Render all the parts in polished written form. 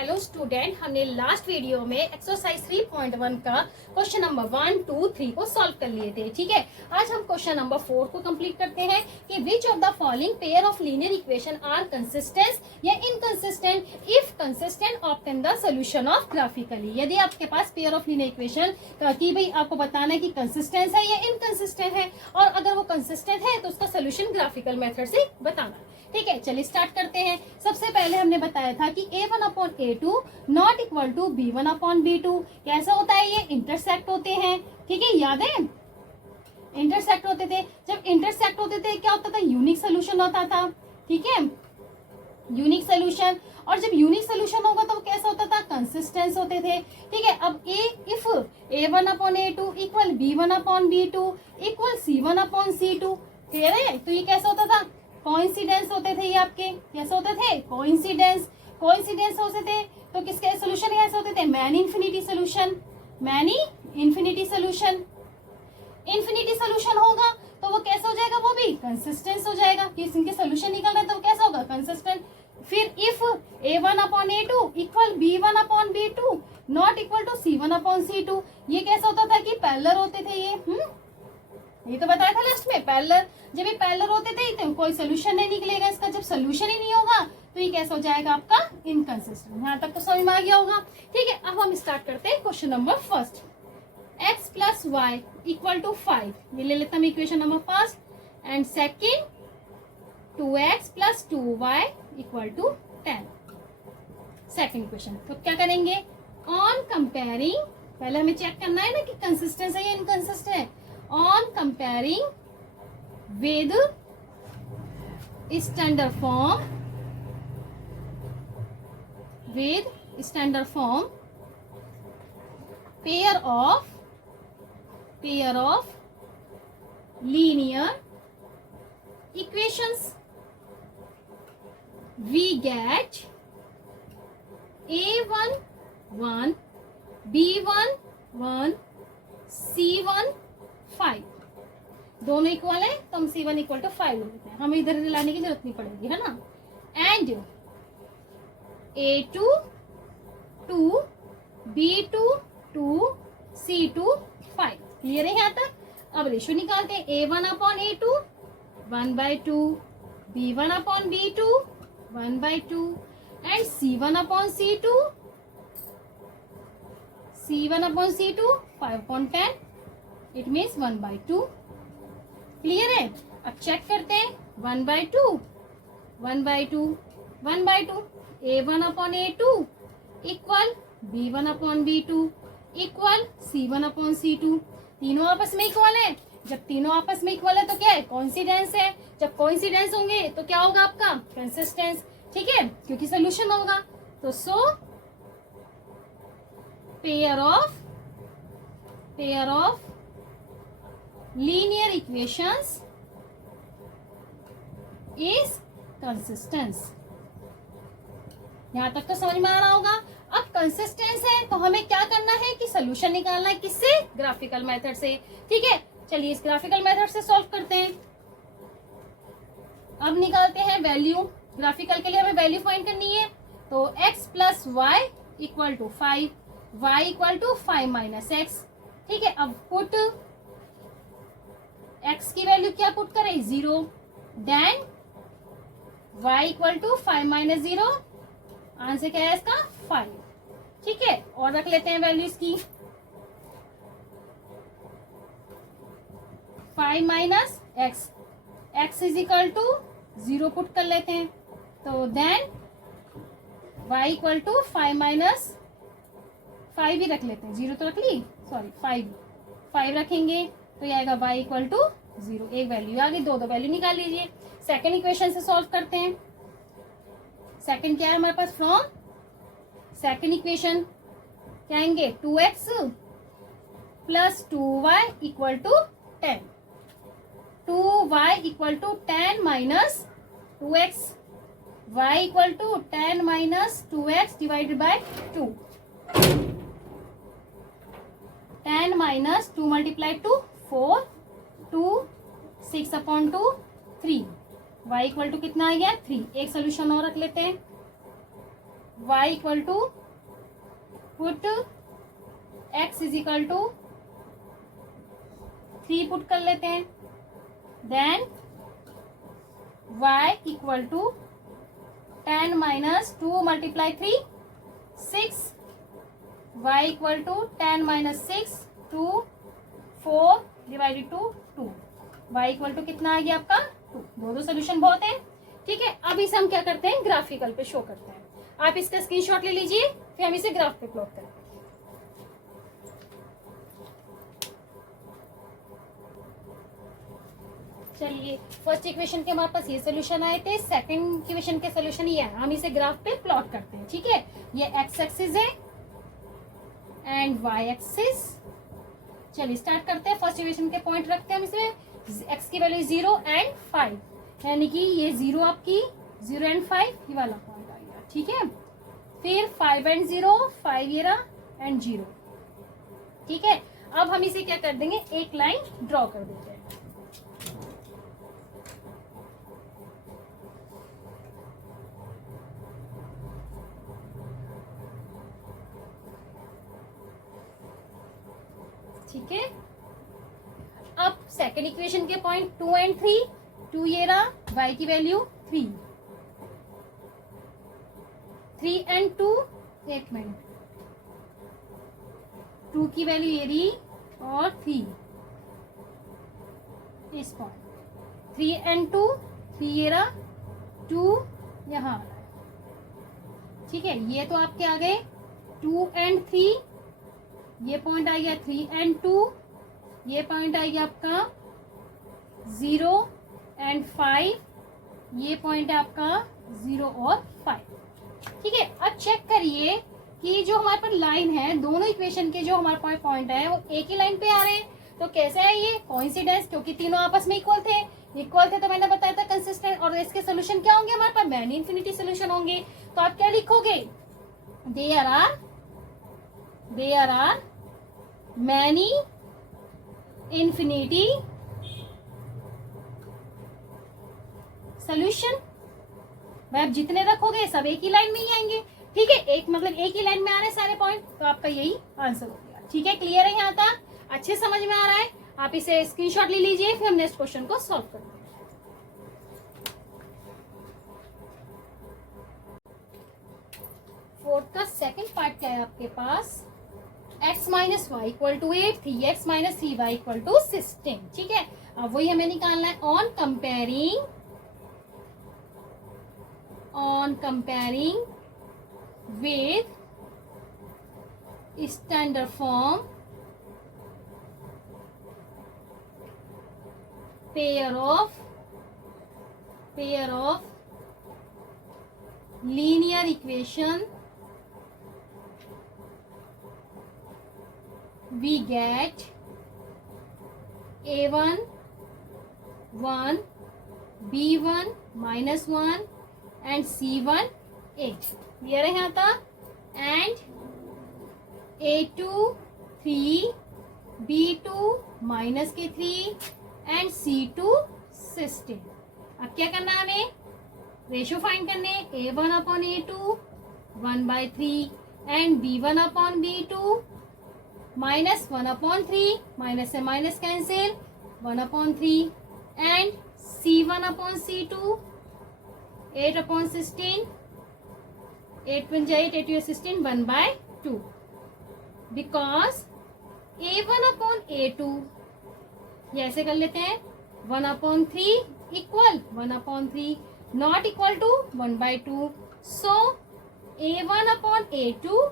Hello student, हमने last video में exercise 3.1 का क्वेश्चन नंबर 1, 2, 3 को सॉल्व कर लिए थे। ठीक है, आज हम क्वेश्चन नंबर 4 को कंप्लीट करते हैं कि which of the following pair of linear equation are consistent या inconsistent, if consistent obtain the solution of graphically. यदि आपके पास पेयर ऑफ लीनियर इक्वेशन की भाई आपको बताना है कि कंसिस्टेंट है या इनकंसिस्टेंट है, और अगर वो कंसिस्टेंट है तो उसका सोल्यूशन ग्राफिकल मेथड से बताना। ठीक है, चलिए स्टार्ट करते हैं। सबसे पहले हमने बताया था कि a1/a2 not equal to b1/b2। कैसा होता है ये? इंटरसेक्ट होते हैं। ठीक है, याद है इंटरसेक्ट होते थे। जब इंटरसेक्ट होते थे क्या होता था? यूनिक सोल्यूशन होता था। ठीक है, यूनिक सोल्यूशन। और जब यूनिक सोल्यूशन होगा तो कैसा होता था? कंसिस्टेंस होते थे। ठीक है, अब if a1/a2 equal b1/b2 equal c1/c2, clear है? तो ये कैसा होता था? कोइंसिडेंस होते थे ये आपके। कैसे होते थे? कोइंसिडेंस। कोइंसिडेंस होते थे तो किसके सोल्यूशन कैसे होते थे? Many infinity solution. Many infinity solution. Infinity solution होगा तो वो कैसा हो जाएगा? वो भी कंसिस्टेंस हो जाएगा कि इनके सोल्यूशन निकल रहे हैं तो वो कैसा होगा? कंसिस्टेंट। फिर if a1/a2 equal b1/b2 not equal to c1/c2, ये कैसा होता था कि पैरेलल होते थे ये तो बताया था लास्ट में, पैरेलल। जब ये पैरेलल होते थे तो कोई सोल्यूशन नहीं निकलेगा इसका। जब सोल्यूशन ही नहीं होगा तो ये कैसा हो जाएगा? आपका इनकंसिस्टेंट। यहाँ तक तो समझ में आ गया होगा। ठीक है, अब हम स्टार्ट करते हैं question number first. x plus y equal to 5, ये ले लेता हूँ equation number first. And second 2x plus 2y equal to 10, second question. तो क्या करेंगे? ऑन कंपेयरिंग, पहले हमें चेक करना है ना कि कंसिस्टेंट है या इनकंसिस्टेंट है। On comparing with standard form pair of linear equations, we get a1 1 b1 1 c1 5। दोनों इक्वल है तो हम c1 इक्वल टू 5 ले लेते हैं, हमें इधर लाने की जरूरत नहीं पड़ेगी, है ना। And a2 2 b2 2 c2 5, clear है यहाँ तक। अब रेशो निकालते हैं। a1/a2 1/2, b1/b2 1/2 and c1/c2 5/10, it means 1/2, clear है। अब चेक करते हैं 1/2 1/2 1/2, a1/a2 equal b1/b2 equal c1/c2। तीनों आपस में इक्वल है। जब तीनों आपस में इक्वल है तो क्या है? कोइंसिडेंस है। जब कोइंसिडेंस होंगे तो क्या होगा आपका? कंसिस्टेंस। ठीक है, क्योंकि सोल्यूशन होगा। तो pair of linear equations is consistence। यहां तक तो समझ में आ रहा होगा। अब कंसिस्टेंस है तो हमें क्या करना है कि सोल्यूशन निकालना है। किससे? ग्राफिकल मेथड से। ठीक है, चलिए इस ग्राफिकल मेथड से सॉल्व करते हैं। अब निकालते हैं वैल्यू। ग्राफिकल के लिए हमें वैल्यू फाइंड करनी है। तो x plus y equal to 5, y equal to 5 minus x. ठीक है, अब पुट x की वैल्यू क्या पुट करें? 0। Then y equal to 5 minus 0, answer क्या है इसका? 5। ठीक है, और रख लेते हैं वैल्यू इसकी। 5 minus x, x is equal to 0 put कर लेते हैं। तो then y equal to 5 minus 5 ही रख लेते हैं, 0 तो रख ली, सॉरी 5 रखेंगे तो ये आएगा y इक्वल टू 0। एक वैल्यू आ गई, दो वैल्यू निकाल लीजिए। सेकेंड इक्वेशन से सॉल्व करते हैं। सेकेंड क्या है हमारे पास? फ्रॉम सेकेंड इक्वेशन क्या आएंगे? 2x plus 2y equal to 10, 2y equal to 10 minus 2x, y equal to 10 minus 2x divided by 2, 10 minus 2 multiply two 4, 2 6/2 3, y equal to कितना आ गया? 3। एक सोल्यूशन और रख लेते हैं। y equal to put x is equal to 3 put कर लेते हैं, then y equal to 10 minus 2 multiply 3 6, y equal to 10 minus 6 2 4 divided to 2, y equal to कितना आ गया आपका 2। दोनों सोल्यूशन बहुत है, ठीक है। अब इसे हम क्या करते हैं, ग्राफिकल पे शो करते हैं। आप इसका स्क्रीनशॉट ले लीजिए, फिर हम इसे ग्राफ पे प्लॉट करें। चलिए, फर्स्ट इक्वेशन के हमारे पास ये सोल्यूशन आए थे, सेकंड इक्वेशन के सोल्यूशन ये है। हम इसे ग्राफ पे प्लॉट करते हैं, ठीक है। ये एक्स एक्सिस है एंड वाई एक्सिस। चलिए स्टार्ट करते हैं। फर्स्ट इक्वेशन के पॉइंट रखते हैं हम इसमें। एक्स की वैल्यू 0 एंड 5, यानी कि ये 0 आपकी 0 एंड 5 ये वाला पॉइंट आ गया, ठीक है। फिर 5 एंड 0, 5 ये रहा एंड 0, ठीक है। अब हम इसे क्या कर देंगे, एक लाइन ड्रॉ कर देते हैं। ठीक है। अब सेकंड इक्वेशन के पॉइंट 2 एंड 3, 2 ये रहा, y की वैल्यू 3, 3 एंड 2, एक मिनट, 2 की वैल्यू ये रही और 3 इस पॉइंट, 3 एंड 2, 3 ये रहा, 2 यहाँ, ठीक है। ये तो आपके आ गए 2 एंड 3, ये पॉइंट आ गया 3 एंड 2, ये पॉइंट आ गया आपका 0 एंड 5, ये पॉइंट है आपका 0 और 5, ठीक है। अब चेक करिए कि जो हमारे पास लाइन है, दोनों इक्वेशन के जो हमारे पास पॉइंट है वो एक ही लाइन पे आ रहे हैं। तो कैसे है ये कोइंसिडेंस, क्योंकि तीनों आपस में इक्वल थे तो मैंने बताया था कंसिस्टेंट। और इसके सोल्यूशन क्या होंगे, हमारे पास मैनी इन्फिनिटी सोल्यूशन होंगे। तो आप क्या लिखोगे, there are many infinity solution. भाई आप जितने रखोगे सब एक ही लाइन में ही आएंगे, ठीक है। एक मतलब एक ही लाइन में आ रहे हैं सारे पॉइंट, तो आपका यही आंसर हो गया, ठीक है। क्लियर है यहाँ तक, अच्छे समझ में आ रहा है। आप इसे स्क्रीनशॉट ले लीजिए, फिर हम नेक्स्ट क्वेश्चन को सॉल्व करते हैं। फोर्थ का सेकंड पार्ट क्या है आपके पास, x minus y equal to 8, 3x minus 3y equal to 16, ठीक है। अब वही हमें निकालना है। On comparing with standard form pair of linear equation, we get a1 1, b1 minus 1 and c1 8, clear है यहाँ तक। एंड a2 3, b2 माइनस के 3 एंड c2 16। अब क्या करना है, हमें रेशो फाइंड करने, a1 upon a2 1/3 and b1 upon b2 minus 1 upon 3, minus से minus cancel 1 upon 3 and c1 upon c2 8 upon 16, 8 1 8, 8 16, 1/2, because a1 upon a2 ये ऐसे कर लेते हैं 1 upon 3 equal 1 upon 3 not equal to 1/2, so a1 upon a2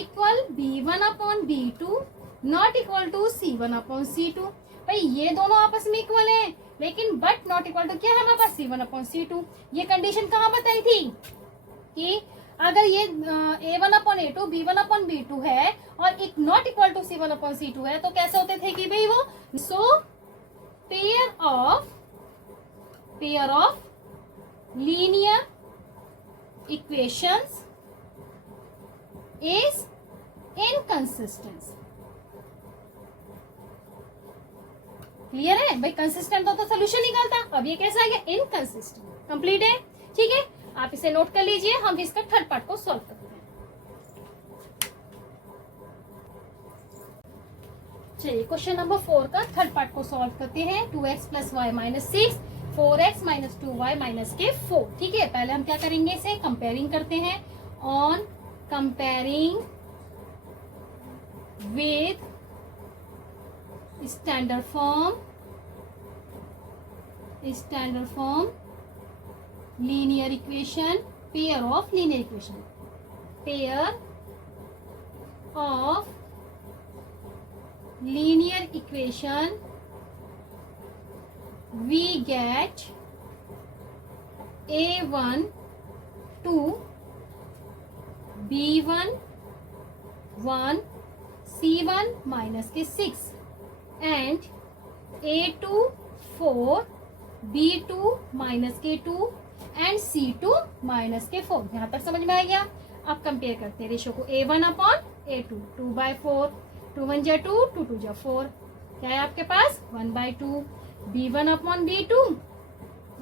equal b1 upon b2 not equal to c1 upon c2। भाई ये दोनों आपस में इक्वल है, लेकिन बट नॉट इक्वल टू क्या है हमारे पास, c1 अपॉन c2। ये कंडीशन कहाँ बताई थी कि अगर ये a1 upon a2 b1 upon b2 है और एक not equal to c1 upon c2 है, तो कैसे होते थे कि भाई वो, so pair of linear equations is inconsistent. Clear है भाई, कंसिस्टेंट तो सोल्यूशन निकलता, अब ये कैसा आ गया, इनकंसिस्टेंट। कंप्लीट है, ठीक है। आप इसे नोट कर लीजिए, हम इसका थर्ड पार्ट को सॉल्व करते हैं। चलिए क्वेश्चन नंबर 4 का थर्ड पार्ट को सॉल्व करते हैं। 2x plus y minus 6, 4x minus 2y minus के 4। ठीक है, पहले हम क्या करेंगे, इसे कंपेयरिंग करते हैं। On comparing with standard form linear equation, pair of linear equation, pair of linear equation, we get a1 2 b1 1 c1 minus के 6 and a2 4 b2 minus के 2 and c2 minus के 4। यहाँ तक समझ में आ गया। अब कंपेयर करते हैं रेशियो को, a1 अपॉन a2, 2/4, 2 1 जा 2, 2 2 जा 4, क्या है आपके पास 1/2, b1 upon b2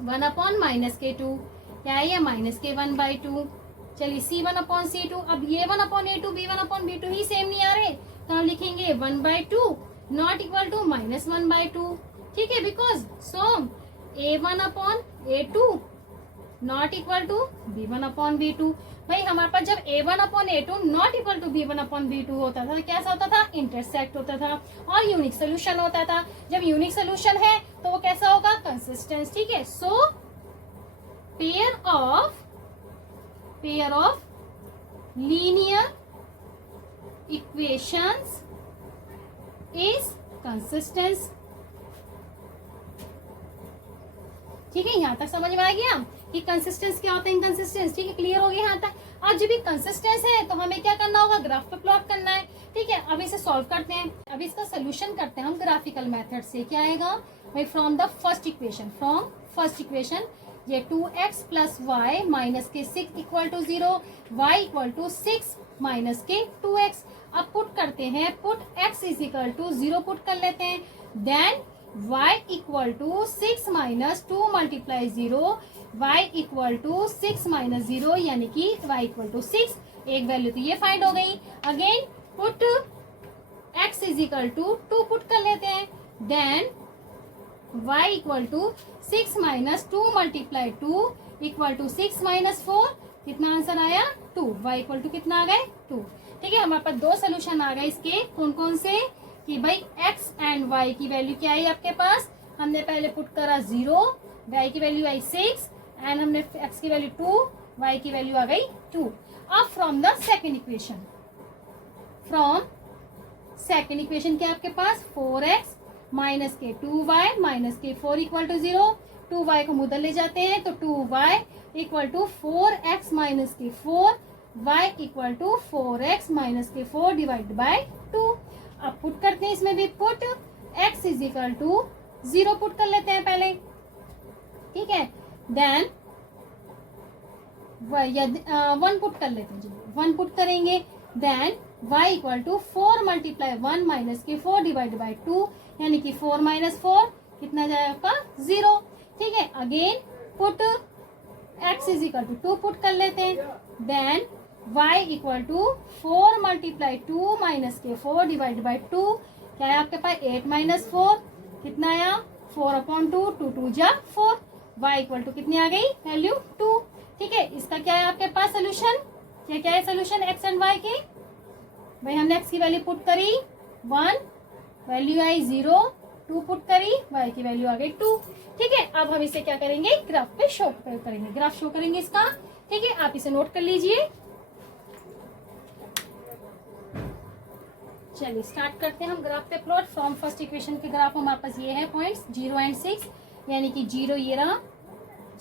1 upon minus के 2, क्या है ये माइनस के 1/2। चलिए c1 अपॉन c2, अब ये 1 upon a2 b1 upon b2 ही सेम नहीं आ रहे, तो हम लिखेंगे 1/2 नॉट इक्वल टू माइनस 1/2। ठीक है, because so a1 upon a2 not equal to b1 upon b2। भाई हमारे पास जब a1 upon a2 not equal to b1 upon b2 होता था, कैसा होता था, इंटरसेक्ट होता था और यूनिक सोल्यूशन होता था। जब यूनिक सोल्यूशन है तो वो कैसा होगा, कंसिस्टेंस। ठीक है, so pair of linear equations is consistence. ठीक है, यहाँ तक समझ में आ गया कि कंसिस्टेंस क्या होता है, इनकंसिस्टेंस। ठीक है, क्लियर हो गया यहाँ तक। अब जब ये कंसिस्टेंस है तो हमें क्या करना होगा, ग्राफ पे प्लॉट करना है। ठीक है, अब इसे सॉल्व करते हैं। अब इसका सोल्यूशन करते हैं हम ग्राफिकल मेथड से। क्या आएगा भाई, फ्रॉम फर्स्ट इक्वेशन ये 2x प्लस वाई माइनस के 6 equal to 0, y equal to 6 minus के 2x। अब पुट करते हैं, put x is equal to 0 put कर लेते हैं, then y equal to 6 minus 2 multiply 0, y equal to 6 minus 0 यानी कि y इक्वल टू 6। एक वैल्यू तो ये फाइंड हो गई। Again put x is equal to 2 put कर लेते हैं, then y equal to 6 minus 2 multiply 2 equal to 6 minus 4। कितना आंसर आया 2, y इक्वल टू कितना आ गए 2। ठीक है, हमारे पास दो सोल्यूशन आ गए इसके, कौन कौन से, कि भाई x एंड y की वैल्यू क्या आई आपके पास, हमने पहले पुट करा 0, y की वैल्यू आई 6 एंड हमने x की वैल्यू 2, y की वैल्यू आ गई 2। अब फ्रॉम सेकेंड इक्वेशन क्या आपके पास, 4x माइनस के 2y माइनस के 4 इक्वल टू 0, 2y को मुदल ले जाते हैं तो 2y equal to 4x minus के 4, y equal to 4x minus के 4 डिवाइड बाय 2। अब पुट करते हैं इसमें भी, put x is equal to 0 put कर लेते हैं पहले। ठीक है, देन 1 पुट कर लेते हैं, 1 पुट करेंगे, then y equal to 4 multiply 1 minus के 4 डिवाइड बाई 2 यानी कि 4 माइनस 4 कितना जाएगा 0। ठीक है, again put x is equal to 2 put कर लेते हैं, then y equal to 4 multiply 2 minus के 4 डिवाइड बाई 2, क्या है आपके पास 8 माइनस 4 कितना आया 4 अपॉन 2, 2 2 जा 4, y इक्वल टू कितनी आ गई वैल्यू 2। ठीक है, इसका क्या है आपके पास सोल्यूशन, क्या है सोल्यूशन x एंड y के, भाई हमने x की वैल्यू पुट करी 1, वैल्यू आई 0, 2 पुट करी, y की वैल्यू आ गई 2। ठीक है, अब हम इसे क्या करेंगे, ग्राफ पे शो करेंगे, ग्राफ शो करेंगे इसका। ठीक है, आप इसे नोट कर लीजिए। चलिए स्टार्ट करते हैं हम ग्राफ पे प्लॉट। फ्रॉम फर्स्ट इक्वेशन के ग्राफ हमारे पास ये है पॉइंट्स 0 एंड 6, यानी कि 0 ये रहा,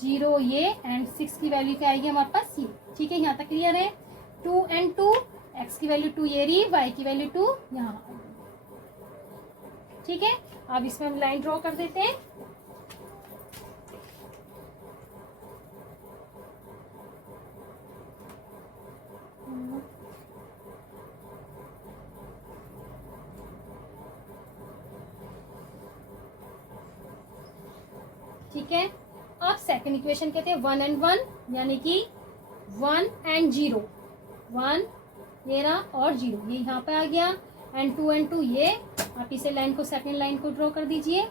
0 ये एंड 6 की वैल्यू क्या आएगी हमारे पास ये। ठीक है, यहाँ तक क्लियर है। 2 एंड 2, x की वैल्यू 2 ये रही, y की वैल्यू 2 यहाँ। ठीक है, अब इसमें हम लाइन ड्रॉ कर देते हैं। ठीक है, अब सेकंड इक्वेशन कहते हैं 1 एंड 1, यानी कि 1 एंड 0, 1 ये रहा और 0 ये यहाँ पे आ गया, एंड 2 एंड 2 ये, आप इसे लाइन को सेकंड लाइन को ड्रॉ कर दीजिए।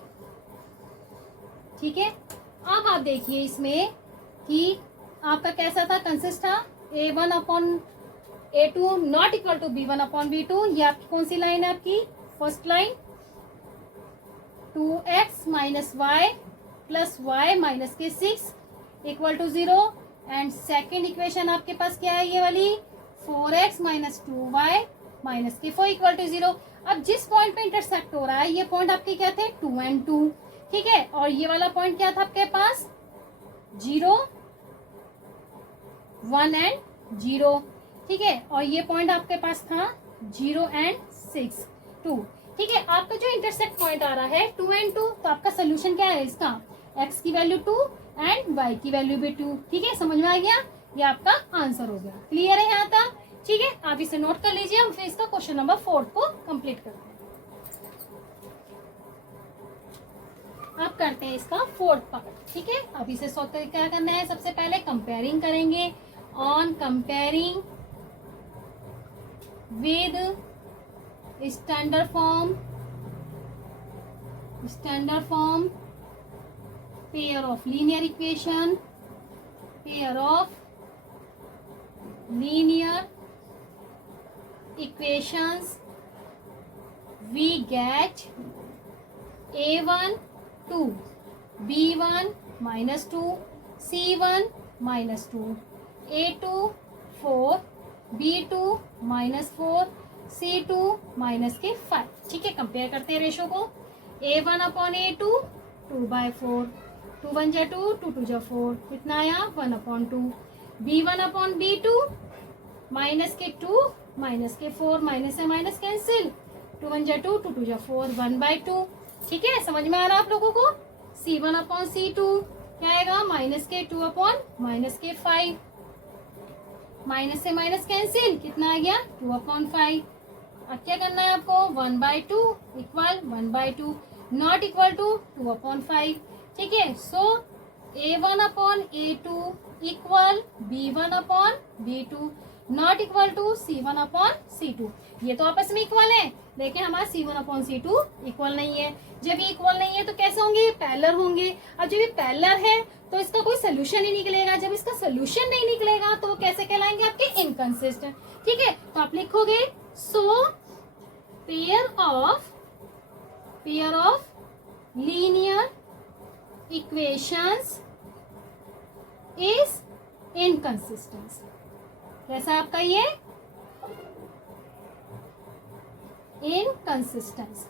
ठीक है, अब आप देखिए इसमें कि आपका कैसा था, कंसिस्ट था A1 upon A2 not equal to B1 upon B2। ये आपकी कौन सी लाइन है, आपकी first line 2x minus y plus y minus के 6 equal to 0, and second equation आपके पास क्या है, ये वाली 4x माइनस 2y माइनस के 4 इक्वल टू 0। अब जिस पॉइंट पे इंटरसेक्ट हो रहा है ये पॉइंट आपके क्या थे, 2 एंड 2। ठीक है, और ये वाला पॉइंट क्या था आपके पास, 0 1 एंड 0। ठीक है, और ये पॉइंट आपके पास था 0 एंड 6 2। ठीक है, आपका जो इंटरसेक्ट पॉइंट आ रहा है 2 एंड 2, तो आपका सोल्यूशन क्या है इसका, x की वैल्यू 2 एंड y की वैल्यू भी 2। ठीक है, समझ में आ गया, ये आपका आंसर हो गया। क्लियर है यहाँ तक? ठीक है, आप इसे नोट कर लीजिए, हम फिर इसका क्वेश्चन नंबर 4 को कंप्लीट करते हैं। अब करते हैं इसका 4th पार्ट। ठीक है, अब इसे क्या करना है, सबसे पहले कंपेयरिंग करेंगे। On comparing with standard form pair of linear equation, pair of linear equations, we get A1 2, B1 minus 2, C1 minus 2, A2 4, B2 minus 4, C2 minus के 5। ठीक है, कंपेयर करते हैं रेशो को। A1 अपॉन A2 2/4, 2 1 जा 2, 2 2 जा 4, कितना आया 1 upon 2। B1 upon B2 minus के 2 माइनस के 4, माइनस से माइनस कैंसिल, 2 1 जा 2, 2 2 जा 4, 1/2। ठीक है, समझ में आ रहा है आप लोगों को। C1 अपॉन C2 क्या आएगा, माइनस के 2 अपॉन माइनस के 5, माइनस से माइनस कैंसिल, कितना आ गया 2 अपॉन 5। अब क्या करना है आपको, 1/2 equal 1/2 not equal to 2 upon 5। ठीक है, so A1 upon A2 equal B1 upon B2 not equal to C1 upon C2। ये तो आपस में इक्वल है, लेकिन हमारा C1 अपॉन C2 इक्वल नहीं है। जब ये इक्वल नहीं है तो कैसे होंगे, पैरेलल होंगे। अब जब ये पैरेलल है तो इसका कोई सोल्यूशन ही निकलेगा। जब इसका सोल्यूशन नहीं निकलेगा तो वो कैसे कहलाएंगे, आपके इनकंसिस्टेंट। ठीक है, तो आप लिखोगे so pair of linear equations is inconsistent. कैसा आपका ये इनकंसिस्टेंस।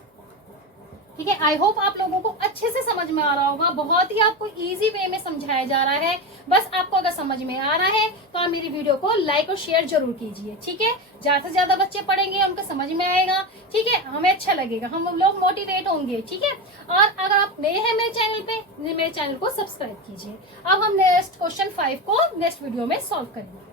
ठीक है, आई होप आप लोगों को अच्छे से समझ में आ रहा होगा। बहुत ही आपको इजी वे में समझाया जा रहा है। बस आपको अगर समझ में आ रहा है तो आप मेरी वीडियो को लाइक और शेयर जरूर कीजिए। ठीक है, ज्यादा से ज्यादा बच्चे पढ़ेंगे, उनको समझ में आएगा। ठीक है, हमें अच्छा लगेगा, हम लोग मोटिवेट होंगे। ठीक है, और अगर आप नए हैं मेरे चैनल पे, मेरे चैनल को सब्सक्राइब कीजिए। अब हम नेक्स्ट क्वेश्चन 5 को नेक्स्ट वीडियो में सॉल्व करेंगे।